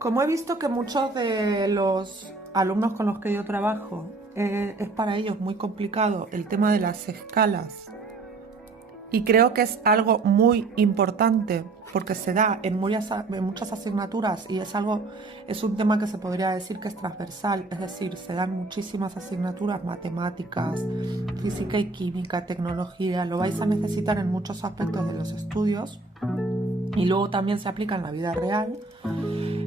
Como he visto que muchos de los alumnos con los que yo trabajo es para ellos muy complicado el tema de las escalas, y creo que es algo muy importante porque se da en muchas asignaturas y es un tema que se podría decir que es transversal, es decir, se dan muchísimas asignaturas, matemáticas, física y química, tecnología, lo vais a necesitar en muchos aspectos de los estudios y luego también se aplica en la vida real.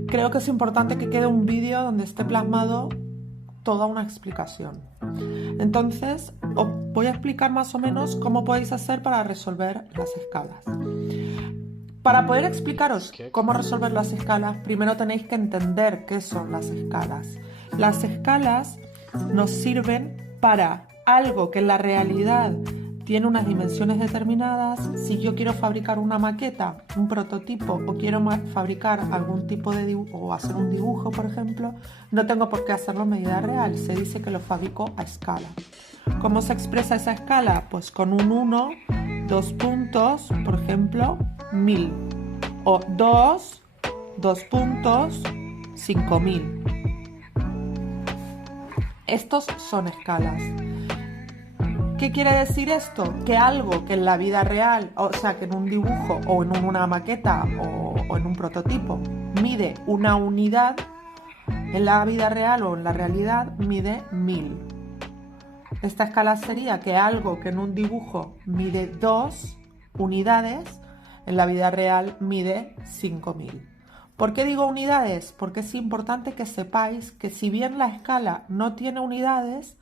Creo que es importante que quede un vídeo donde esté plasmado toda una explicación. Entonces, os voy a explicar más o menos cómo podéis hacer para resolver las escalas. Para poder explicaros cómo resolver las escalas, primero tenéis que entender qué son las escalas. Las escalas nos sirven para algo que en la realidad tiene unas dimensiones determinadas. Si yo quiero fabricar una maqueta, un prototipo, o quiero fabricar algún tipo de dibujo o hacer un dibujo, por ejemplo, no tengo por qué hacerlo en medida real, se dice que lo fabrico a escala. ¿Cómo se expresa esa escala? Pues con un 1, 2 puntos, por ejemplo, 1000, o 2 puntos, 5000. Estos son escalas. ¿Qué quiere decir esto? Que algo que en la vida real, o sea, que en un dibujo o en una maqueta o en un prototipo mide una unidad, en la vida real o en la realidad mide 1000. Esta escala sería que algo que en un dibujo mide 2 unidades, en la vida real mide 5000. ¿Por qué digo unidades? Porque es importante que sepáis que si bien la escala no tiene unidades,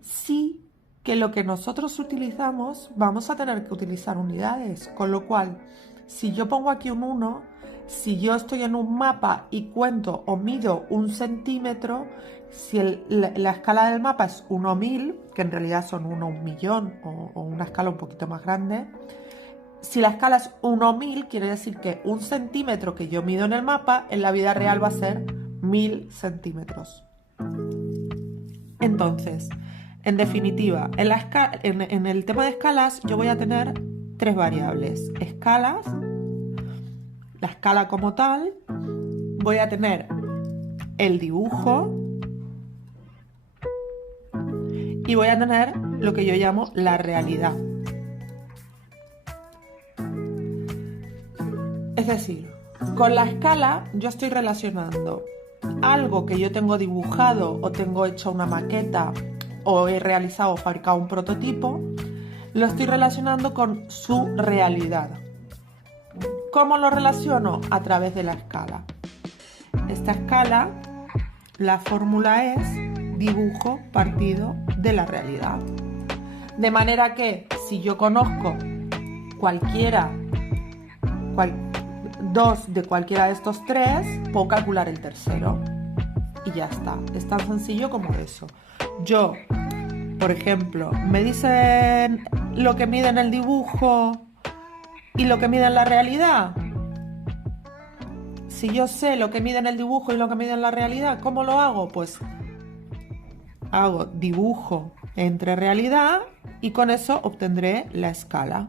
sí que lo que nosotros utilizamos vamos a tener que utilizar unidades, con lo cual si yo pongo aquí un 1, si yo estoy en un mapa y cuento o mido 1 centímetro, si la escala del mapa es 1.000, que en realidad son 1.000.000 o una escala un poquito más grande, si la escala es 1.000 quiere decir que 1 centímetro que yo mido en el mapa en la vida real va a ser 1000 centímetros. Entonces, en definitiva, en el tema de escalas yo voy a tener 3 variables. Escalas, la escala como tal, voy a tener el dibujo y voy a tener lo que yo llamo la realidad. Es decir, con la escala yo estoy relacionando algo que yo tengo dibujado o tengo hecho una maqueta o he realizado o fabricado un prototipo, lo estoy relacionando con su realidad. ¿Cómo lo relaciono? A través de la escala. Esta escala, la fórmula es dibujo partido de la realidad. De manera que si yo conozco dos de cualquiera de estos 3, puedo calcular el tercero. Y ya está. Es tan sencillo como eso. Yo, por ejemplo, me dicen lo que mide en el dibujo y lo que mide en la realidad. Si yo sé lo que mide en el dibujo y lo que mide en la realidad, ¿cómo lo hago? Pues hago dibujo entre realidad y con eso obtendré la escala.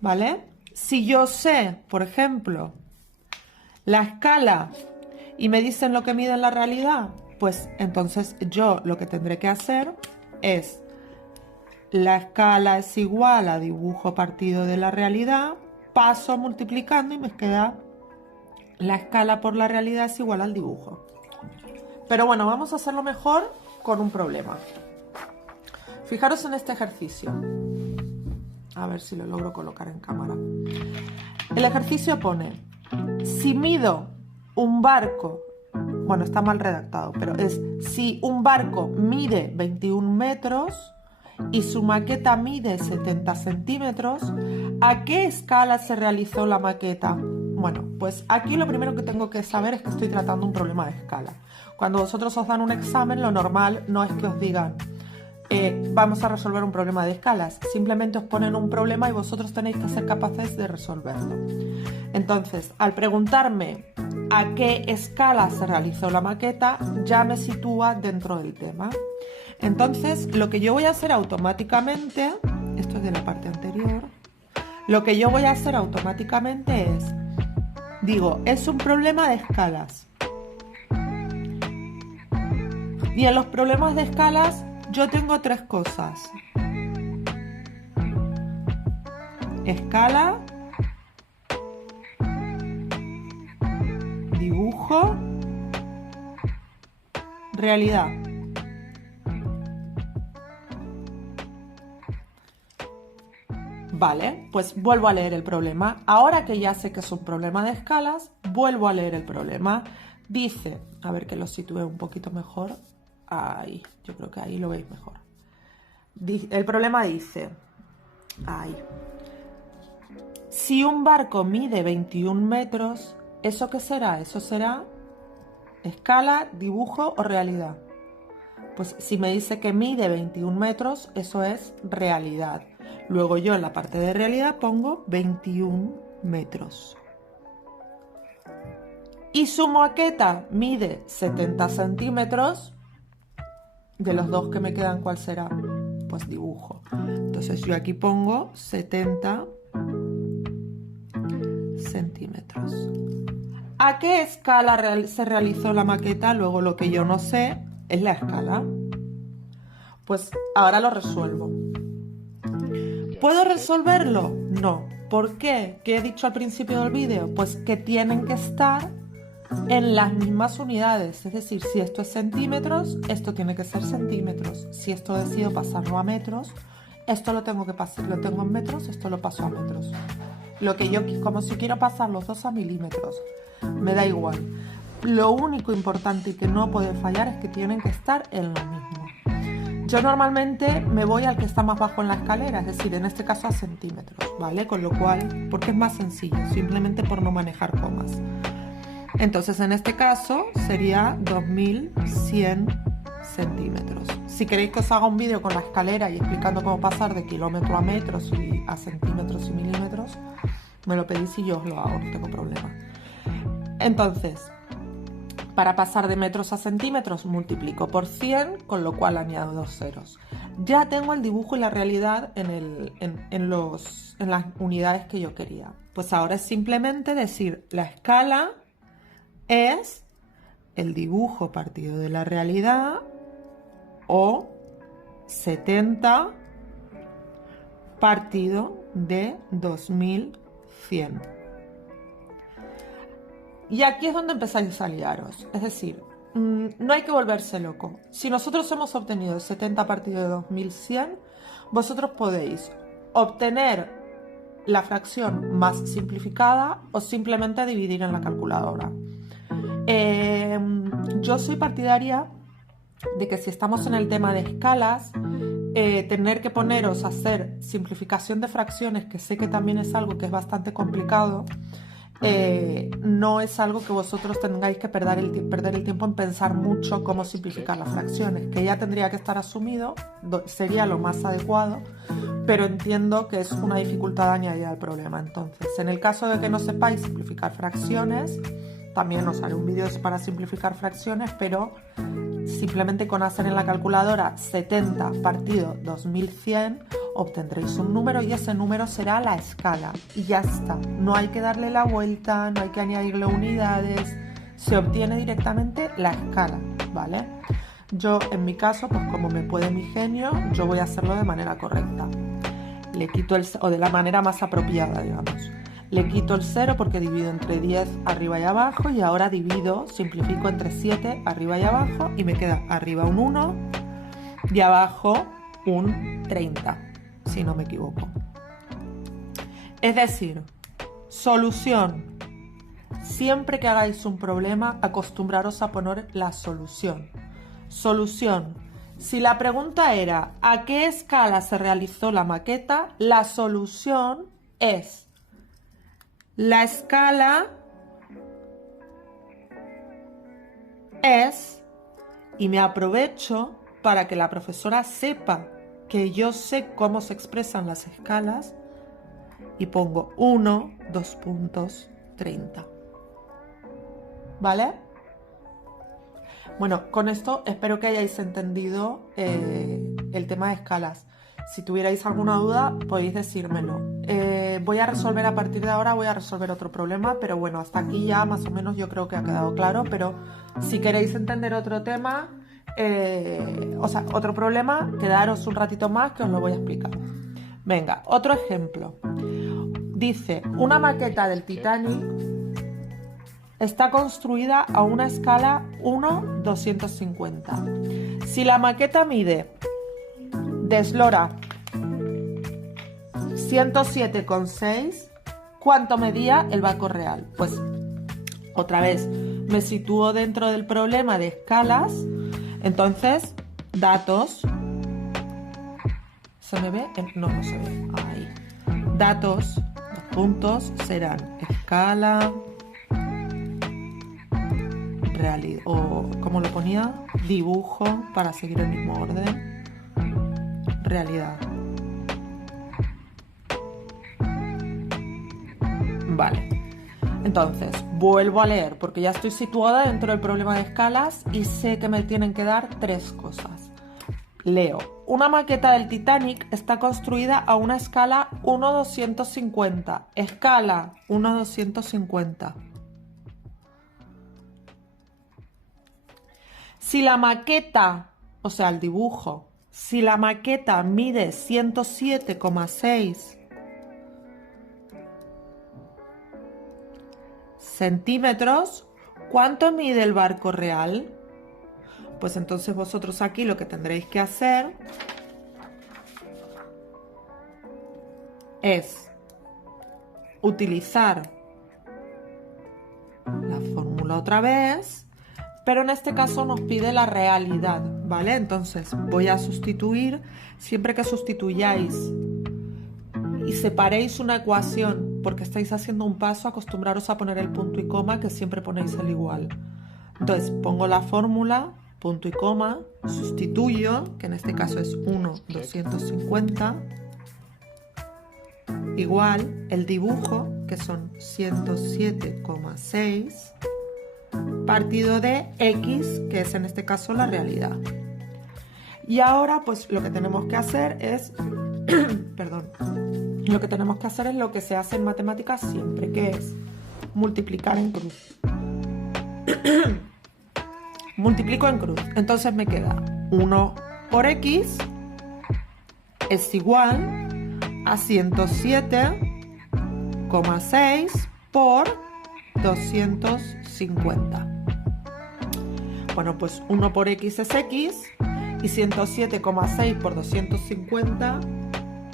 ¿Vale? Si yo sé, por ejemplo, la escala y me dicen lo que mide en la realidad, pues entonces yo lo que tendré que hacer es la escala es igual a dibujo partido de la realidad, paso multiplicando y me queda la escala por la realidad es igual al dibujo. Pero bueno, vamos a hacerlo mejor con un problema. Fijaros en este ejercicio. A ver si lo logro colocar en cámara. El ejercicio pone, si mido un barco, bueno, está mal redactado, pero es si un barco mide 21 metros y su maqueta mide 70 centímetros, ¿a qué escala se realizó la maqueta? Bueno, pues aquí lo primero que tengo que saber es que estoy tratando un problema de escala. Cuando vosotros os dan un examen, lo normal no es que os digan vamos a resolver un problema de escalas. Simplemente os ponen un problema y vosotros tenéis que ser capaces de resolverlo. Entonces, al preguntarme a qué escala se realizó la maqueta, ya me sitúa dentro del tema. Entonces, lo que yo voy a hacer automáticamente, esto es de la parte anterior, lo que yo voy a hacer automáticamente es Digo, es un problema de escalas. Y en los problemas de escalas yo tengo tres cosas. Escala, dibujo, realidad. Vale, pues vuelvo a leer el problema. Ahora que ya sé que es un problema de escalas, vuelvo a leer el problema. Dice, a ver que lo sitúe un poquito mejor. Ahí, yo creo que ahí lo veis mejor. El problema dice, ahí. Si un barco mide 21 metros, ¿eso qué será? ¿Eso será escala, dibujo o realidad? Pues si me dice que mide 21 metros, eso es realidad. Luego yo en la parte de realidad pongo 21 metros. Y su maqueta mide 70 centímetros. De los dos que me quedan, ¿cuál será? Pues dibujo. Entonces yo aquí pongo 70 centímetros. ¿A qué escala se realizó la maqueta? Luego lo que yo no sé es la escala. Pues ahora lo resuelvo. ¿Puedo resolverlo? No. ¿Por qué? ¿Qué he dicho al principio del vídeo? Pues que tienen que estar en las mismas unidades. Es decir, si esto es centímetros, esto tiene que ser centímetros. Si esto decido pasarlo a metros, esto lo tengo en metros, esto lo paso a metros. Lo que yo, como si quiero pasar los dos a milímetros, me da igual. Lo único importante y que no puede fallar es que tienen que estar en lo mismo. Yo normalmente me voy al que está más bajo en la escalera, es decir, en este caso a centímetros, ¿vale? Con lo cual, porque es más sencillo, simplemente por no manejar comas. Entonces, en este caso sería 2100 centímetros. Si queréis que os haga un vídeo con la escalera y explicando cómo pasar de kilómetro a metros y a centímetros y milímetros, me lo pedís y yo os lo hago, no tengo problema. Entonces, para pasar de metros a centímetros multiplico por 100, con lo cual añado dos ceros. Ya tengo el dibujo y la realidad en las unidades que yo quería. Pues ahora es simplemente decir la escala es el dibujo partido de la realidad o 70 partido de 2100. Y aquí es donde empezáis a liaros. Es decir, no hay que volverse loco. Si nosotros hemos obtenido 70 partido de 2100, vosotros podéis obtener la fracción más simplificada o simplemente dividir en la calculadora. Yo soy partidaria de que si estamos en el tema de escalas, tener que poneros a hacer simplificación de fracciones, que sé que también es algo que es bastante complicado, no es algo que vosotros tengáis que perder el tiempo en pensar mucho cómo simplificar las fracciones, que ya tendría que estar asumido, sería lo más adecuado, pero entiendo que es una dificultad añadida al problema. Entonces, en el caso de que no sepáis simplificar fracciones, también os haré un vídeo para simplificar fracciones, pero simplemente con hacer en la calculadora 70 partido 2100 obtendréis un número y ese número será la escala y ya está. No hay que darle la vuelta, no hay que añadirle unidades, se obtiene directamente la escala, ¿vale? Yo en mi caso, pues como me puede mi genio, yo voy a hacerlo de manera correcta. Le quito o de la manera más apropiada, digamos. Le quito el 0 porque divido entre 10 arriba y abajo y ahora simplifico entre 7 arriba y abajo y me queda arriba un 1 y abajo un 30, si no me equivoco. Es decir, solución. Siempre que hagáis un problema, acostumbraros a poner la solución. Solución. Si la pregunta era ¿a qué escala se realizó la maqueta? La solución es la escala es, y me aprovecho para que la profesora sepa que yo sé cómo se expresan las escalas, y pongo 1, 2 puntos, 30. ¿Vale? Bueno, con esto espero que hayáis entendido el tema de escalas. Si tuvierais alguna duda, podéis decírmelo. Voy a resolver a partir de ahora, voy a resolver otro problema, pero bueno, hasta aquí ya más o menos yo creo que ha quedado claro, pero si queréis entender otro tema, o sea, otro problema, quedaros un ratito más que os lo voy a explicar. Venga, otro ejemplo. Dice, una maqueta del Titanic está construida a una escala 1:250. Si la maqueta mide de eslora 107,6, ¿cuánto medía el barco real? Pues otra vez me sitúo dentro del problema de escalas. Entonces, datos. ¿Se me ve? No, no se ve. Ahí. Datos, los puntos serán escala, realidad, o como lo ponía, dibujo, para seguir el mismo orden, realidad. Vale. Entonces, vuelvo a leer, porque ya estoy situada dentro del problema de escalas y sé que me tienen que dar tres cosas. Leo. Una maqueta del Titanic está construida a una escala 1:250. Escala 1:250. Si la maqueta, o sea, el dibujo, si la maqueta mide 107,6 centímetros, ¿cuánto mide el barco real? Pues entonces vosotros aquí lo que tendréis que hacer es utilizar la fórmula otra vez, pero en este caso nos pide la realidad, ¿vale? Entonces voy a sustituir, siempre que sustituyáis y separéis una ecuación porque estáis haciendo un paso, acostumbraros a poner el punto y coma, que siempre ponéis el igual. Entonces pongo la fórmula, punto y coma, sustituyo, que en este caso es 1:250, igual el dibujo, que son 107,6, partido de x, que es en este caso la realidad. Y ahora pues lo que tenemos que hacer es, perdón, lo que tenemos que hacer es lo que se hace en matemáticas siempre, que es multiplicar en cruz. Multiplico en cruz, entonces me queda 1 por x es igual a 107,6 por 250. Bueno, pues 1 por x es x y 107,6 por 250,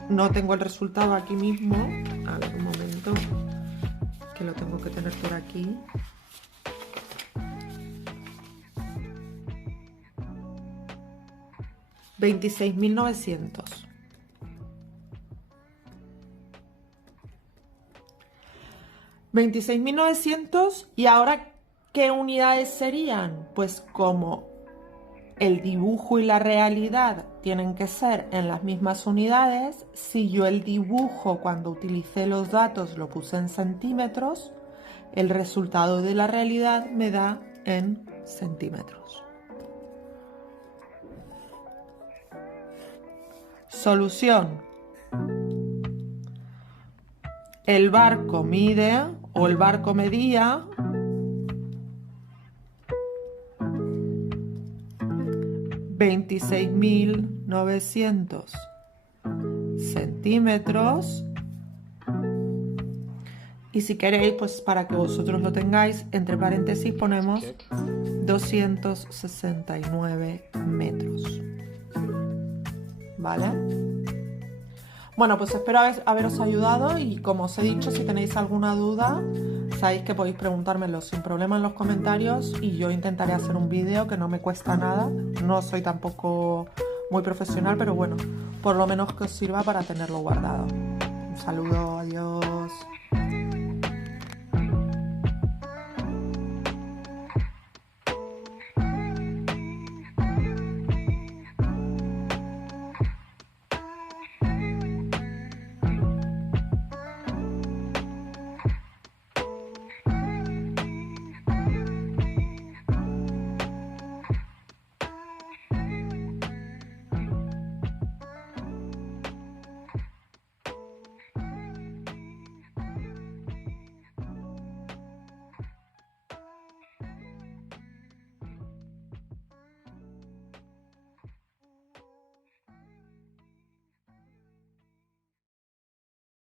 no tengo el resultado aquí mismo. A ver, un momento, que lo tengo que tener por aquí. $26.900. $26.900. Y ahora, ¿qué unidades serían? Pues como el dibujo y la realidad tienen que ser en las mismas unidades, si yo el dibujo cuando utilicé los datos lo puse en centímetros, el resultado de la realidad me da en centímetros. Solución. El barco mide, o el barco medía, 26.900 centímetros. Y si queréis, pues para que vosotros lo tengáis, entre paréntesis ponemos 269 metros. ¿Vale? Bueno, pues espero haberos ayudado y como os he dicho, si tenéis alguna duda, sabéis que podéis preguntármelo sin problema en los comentarios y yo intentaré hacer un vídeo, que no me cuesta nada. No soy tampoco muy profesional, pero bueno, por lo menos que os sirva para tenerlo guardado. Un saludo, adiós.